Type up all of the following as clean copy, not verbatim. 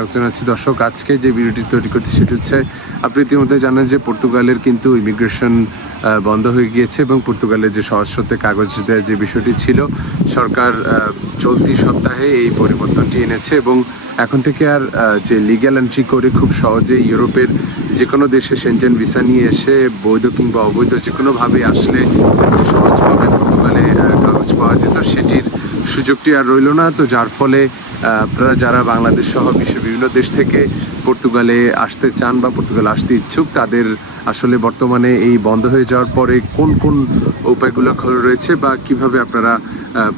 আলোচনা আছে দর্শক। আজকে যে ভিডিওটি তৈরি করতে সেটি হচ্ছে, আপনি ইতিমধ্যে জানেন যে পর্তুগালের কিন্তু ইমিগ্রেশন বন্ধ হয়ে গিয়েছে এবং পর্তুগালের যে সহজ শর্তে কাগজ দেওয়ার যে বিষয়টি ছিল, সরকার চলতি সপ্তাহে এই পরিবর্তনটি এনেছে এবং এখন থেকে আর যে লিগ্যাল এন্ট্রি করে খুব সহজে ইউরোপের যে কোনো দেশে সেনজেন ভিসা নিয়ে এসে বৈধ কিংবা অবৈধ যে কোনোভাবে আসলে যে সহজভাবে পর্তুগালে কাগজ পাওয়া যেত, সেটির সুযোগটি আর রইল না। তো যার ফলে আপনারা যারা বাংলাদেশ সহ বিশ্বের বিভিন্ন দেশ থেকে পর্তুগালে আসতে চান বা পর্তুগালে আসতে ইচ্ছুক, তাদের আসলে বর্তমানে এই বন্ধ হয়ে যাওয়ার পরে কোন কোন উপায়গুলো খোলা রয়েছে বা কিভাবে আপনারা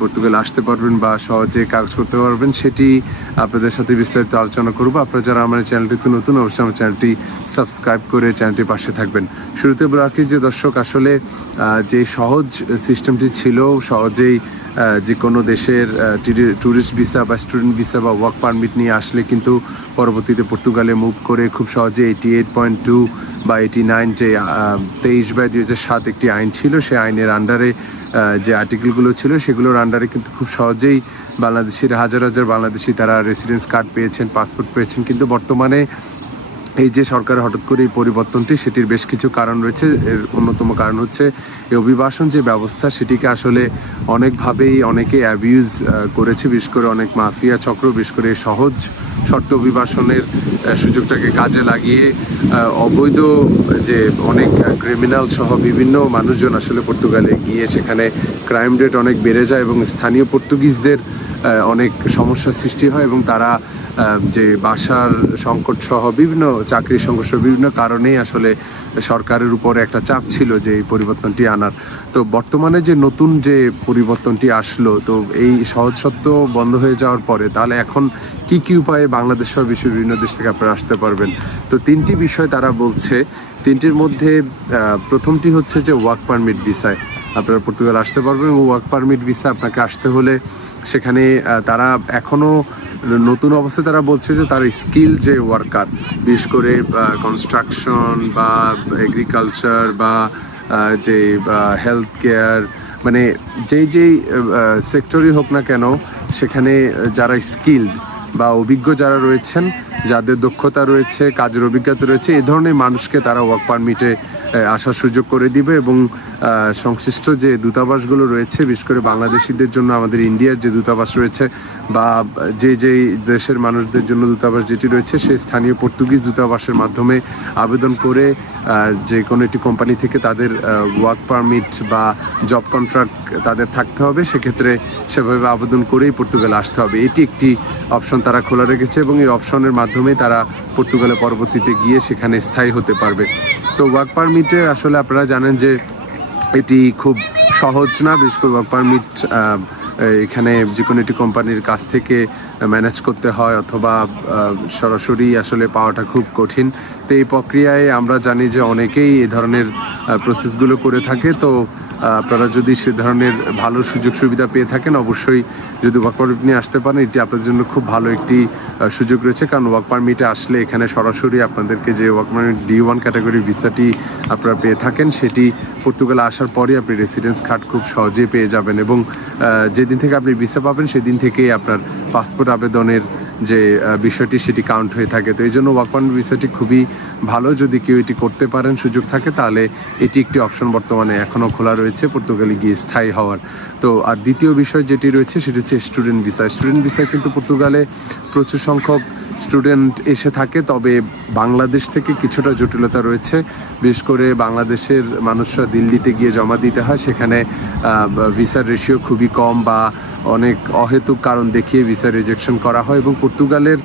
পর্তুগালে আসতে পারবেন বা সহজে কাজ করতে পারবেন, সেটি আপনাদের সাথে বিস্তারিত আলোচনা করব। আপনারা যারা আমার চ্যানেলটিতে নতুন, অবশ্যই আমার চ্যানেলটি সাবস্ক্রাইব করে চ্যানেলটির পাশে থাকবেন। শুরুতে বলে রাখি যে দর্শক, আসলে যে সহজ সিস্টেমটি ছিল, সহজেই যে কোনো দেশের ট্যুরিস্ট ভিসা বা স্টুডেন্ট ভিসা বা ওয়ার্ক পারমিট নিয়ে আসলে কিন্তু পরবর্তীতে পর্তুগালে মুভ করে খুব সহজে 88.2 বা 89 যে 23/2007 একটি আইন ছিল, সেই আইনের আন্ডারে যে আর্টিকেলগুলো ছিল সেগুলোর আন্ডারে কিন্তু খুব সহজেই বাংলাদেশির হাজার হাজার বাংলাদেশি তারা রেসিডেন্স কার্ড পেয়েছেন, পাসপোর্ট পেয়েছেন। কিন্তু বর্তমানে এই যে সরকার হঠাৎ করে এই পরিবর্তনটি, সেটির বেশ কিছু কারণ রয়েছে। এর অন্যতম কারণ হচ্ছে এই অভিবাসন যে ব্যবস্থা, সেটিকে আসলে অনেকভাবেই অনেকে অ্যাবিউজ করেছে, বিশেষ করে অনেক মাফিয়া চক্র, বিশেষ করে সহজ শর্ত অভিবাসনের সুযোগটাকে কাজে লাগিয়ে অবৈধ যে অনেক ক্রিমিনাল সহ বিভিন্ন মানুষজন আসলে পর্তুগালে গিয়ে সেখানে ক্রাইম রেট অনেক বেড়ে যায় এবং স্থানীয় পর্তুগিজদের অনেক সমস্যার সৃষ্টি হয় এবং তারা যে বাসার সংকট সহ বিভিন্ন চাকরির সংঘর্ষ বিভিন্ন কারণেই আসলে সরকারের উপরে একটা চাপ ছিল যে এই পরিবর্তনটি আনার। তো বর্তমানে যে নতুন যে পরিবর্তনটি আসলো, তো এই সহজ সত্য বন্ধ হয়ে যাওয়ার পরে তাহলে এখন কি কি উপায়ে বাংলাদেশ সহ বিশ্বের বিভিন্ন দেশ থেকে আপনারা আসতে পারবেন। তো তিনটি বিষয় তারা বলছে। তিনটির মধ্যে প্রথমটি হচ্ছে যে ওয়ার্ক পারমিট ভিসায় আপনারা পর্তুগাল আসতে পারবেন। ওয়ার্ক পারমিট ভিসা আপনাকে আসতে হলে সেখানে তারা এখনও নতুন অবস্থায় তারা বলছে যে তার স্কিল যে ওয়ার্কার, বিশেষ করে কনস্ট্রাকশন বা এগ্রিকালচার বা যে হেলথ কেয়ার, মানে যেই সেক্টরই হোক না কেন, সেখানে যারা স্কিলড বা অভিজ্ঞ যারা রয়েছেন, যাদের দক্ষতা রয়েছে, কাজের অভিজ্ঞতা রয়েছে, এই ধরনের মানুষকে তারা ওয়ার্ক পারমিটে আসার সুযোগ করে দিবে এবং সংশ্লিষ্ট যে দূতাবাসগুলো রয়েছে, বিশেষ করে বাংলাদেশিদের জন্য আমাদের ইন্ডিয়ার যে দূতাবাস রয়েছে বা যেই দেশের মানুষদের জন্য দূতাবাস যেটি রয়েছে, সেই স্থানীয় পর্তুগিজ দূতাবাসের মাধ্যমে আবেদন করে যে কোনো একটি কোম্পানি থেকে তাদের ওয়ার্ক পারমিট বা জব কন্ট্রাক্ট তাদের থাকতে হবে। সেক্ষেত্রে সেভাবে আবেদন করেই পর্তুগালে আসতে হবে। এটি একটি অপশন তারা খোলা রেখেছে এবং এই অপশনের মাধ্যমে তারা পর্তুগালে পরবর্তীতে গিয়ে সেখানে স্থায়ী হতে পারবে। তো ওয়ার্ক পারমিটে আসলে আপনারা জানেন যে এটি খুব সহজ না। বিশেষ করে ওয়ার্ক পারমিট এখানে যে কোনো একটি কোম্পানির কাছ থেকে ম্যানেজ করতে হয় অথবা সরাসরি আসলে পাওয়াটা খুব কঠিন। তো এই প্রক্রিয়ায় আমরা জানি যে অনেকেই এই ধরনের প্রসেসগুলো করে থাকে। তো আপনারা যদি সে ধরনের ভালো সুযোগ সুবিধা পেয়ে থাকেন, অবশ্যই যদি ওয়ার্ক পারমিট নিয়ে আসতে পারেন, এটি আপনাদের জন্য খুব ভালো একটি সুযোগ রয়েছে। কারণ ওয়ার্ক পারমিটে আসলে এখানে সরাসরি আপনাদেরকে যে ওয়ার্ক পারমিট D1 ক্যাটাগরির ভিসাটি আপনারা পেয়ে থাকেন, সেটি পর্তুগালে আসার পরে আপনি রেসিডেন্স কার্ড খুব সহজেই পেয়ে যাবেন এবং যেদিন থেকে আপনি ভিসা পাবেন সেদিন থেকেই আপনার পাসপোর্ট আবেদনের যে বিষয়টি সেটি কাউন্ট হয়ে থাকে। তো এই জন্য ওয়ার্ক পারমিট ভিসাটি খুবই ভালো। যদি কেউ এটি করতে পারেন, সুযোগ থাকে, তাহলে এটি একটি অপশন বর্তমানে এখনও খোলা রয়েছে পর্তুগালে গিয়ে স্থায়ী হওয়ার। তো আর দ্বিতীয় বিষয় যেটি রয়েছে সেটি হচ্ছে স্টুডেন্ট ভিসা। স্টুডেন্ট ভিসায় কিন্তু পর্তুগালে প্রচুর সংখ্যক স্টুডেন্ট এসে থাকে, তবে বাংলাদেশ থেকে কিছুটা জটিলতা রয়েছে। বিশেষ করে বাংলাদেশের মানুষরা দিল্লিতে গিয়ে জমা দিতে হয়, সেখানে ভিসার রেশিও খুবই কম বা অনেক অহেতুক কারণ দেখিয়ে ভিসা রিজেকশন করা হয় এবং পর্তুগালের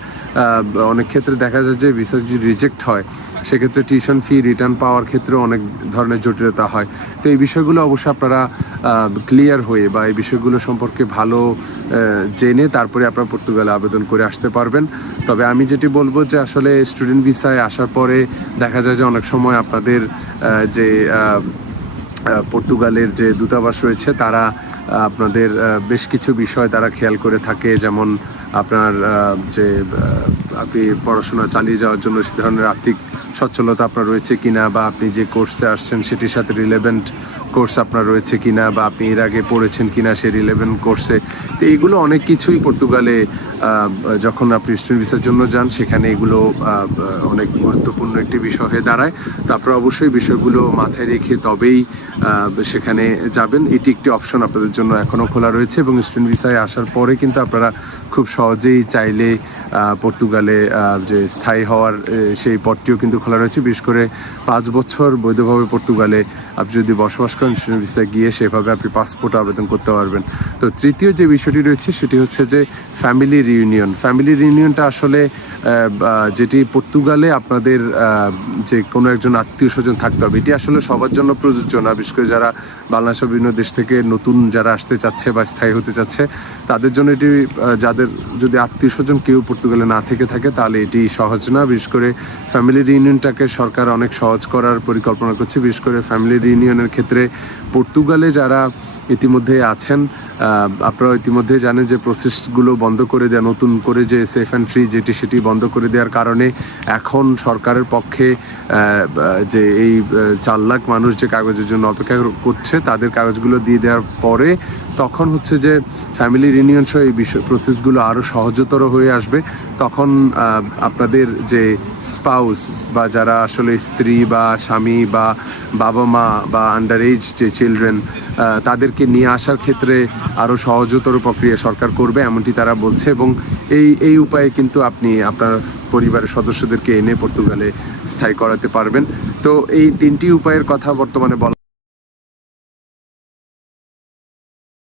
অনেক ক্ষেত্রে দেখা যায় যে ভিসা যদি রিজেক্ট হয়, সেক্ষেত্রে টিউশন ফি রিটার্ন পাওয়ার ক্ষেত্রে অনেক ধরনের জটিলতা হয়। তো এই বিষয়গুলো অবশ্যই আপনারা ক্লিয়ার হয়ে বা এই বিষয়গুলো সম্পর্কে ভালো জেনে তারপরে আপনারা পর্তুগালে আবেদন করে আসতে পারবেন। তবে আমি যেটি বলবো যে আসলে স্টুডেন্ট ভিসায় আসার পরে দেখা যায় যে অনেক সময় আপনাদের যে পর্তুগালের যে দূতাবাস রয়েছে, তারা আপনাদের বেশ কিছু বিষয় তারা খেয়াল করে থাকে, যেমন আপনার যে আপনি পড়াশোনা চালিয়ে যাওয়ার জন্য সে ধরনের আর্থিক সচ্ছলতা আপনার রয়েছে কিনা, বা আপনি যে কোর্সে আসছেন সেটির সাথে রিলেভেন্ট কোর্স আপনার রয়েছে কিনা, বা আপনি এর আগে পড়েছেন কিনা সেই রিলেভেন্ট কোর্সে। তো এইগুলো অনেক কিছুই পর্তুগালে যখন আপনি স্টুডেন্ট ভিসার জন্য যান সেখানে এগুলো অনেক গুরুত্বপূর্ণ একটি বিষয় হয়ে দাঁড়ায়। তো আপনারা অবশ্যই বিষয়গুলো মাথায় রেখে তবেই সেখানে যাবেন। এটি একটি অপশন আপনাদের জন্য এখনও খোলা রয়েছে, এবং স্টুডেন্ট ভিসায় আসার পরে কিন্তু আপনারা খুব সহজেই চাইলে পর্তুগালে যে স্থায়ী হওয়ার সেই পথটিও কিন্তু খোলা রয়েছে। বিশেষ করে 5 বছর বৈধভাবে পর্তুগালে আপনি যদি বসবাস করেন স্টুডেন্ট ভিসায় গিয়ে, সেভাবে আপনি পাসপোর্ট আবেদন করতে পারবেন। তো তৃতীয় যে বিষয়টি রয়েছে সেটি হচ্ছে যে ফ্যামিলি রিউনিয়ন। ফ্যামিলি রিউনিয়নটা আসলে যেটি পর্তুগালে আপনাদের যে কোনো একজন আত্মীয় স্বজন থাকতে হবে, এটি আসলে সবার জন্য প্রযোজ্য না। বিশেষ করে যারা বাংলাদেশের বিভিন্ন দেশ থেকে নতুন যারা আসতে চাচ্ছে বা স্থায়ী হতে চাচ্ছে তাদের জন্য এটি, যাদের যদি আত্মীয় স্বজন কেউ পর্তুগালে না থেকে থাকে তাহলে এটি সহজ না। বিশেষ করে ফ্যামিলি রিউনিয়নটাকে সরকার অনেক সহজ করার পরিকল্পনা করছে। বিশেষ করে ফ্যামিলি রিউনিয়নের ক্ষেত্রে পর্তুগালে যারা ইতিমধ্যে আছেন, আপনারা ইতিমধ্যে জানেন যে প্রসেসগুলো বন্ধ করে দেওয়া, নতুন করে যে সেফ অ্যান্ড ফ্রি যেটি সেটি বন্ধ করে দেওয়ার কারণে এখন সরকারের পক্ষে যে এই 4 লাখ মানুষ যে কাগজের জন্য অপেক্ষা করছে তাদের কাগজগুলো দিয়ে দেওয়ার পরে তখন হচ্ছে যে ফ্যামিলি রিউনিয়ন সহ এই বিষয় প্রসেসগুলো আরও সহজতর হয়ে আসবে। তখন আপনাদের যে স্পাউস বা যারা আসলে স্ত্রী বা স্বামী বা বাবা মা বা আন্ডার এজ যে চিলড্রেন, তাদেরকে নিয়ে আসার ক্ষেত্রে আরও সহজতর প্রক্রিয়া সরকার করবে এমনটি তারা বলছে। এবং এই উপায়ে কিন্তু আপনি আপনার পরিবারের সদস্যদেরকে এনে পর্তুগালে স্থায়ী করাতে পারবেন। তো এই 3টি উপায়ের কথা বর্তমানে বলা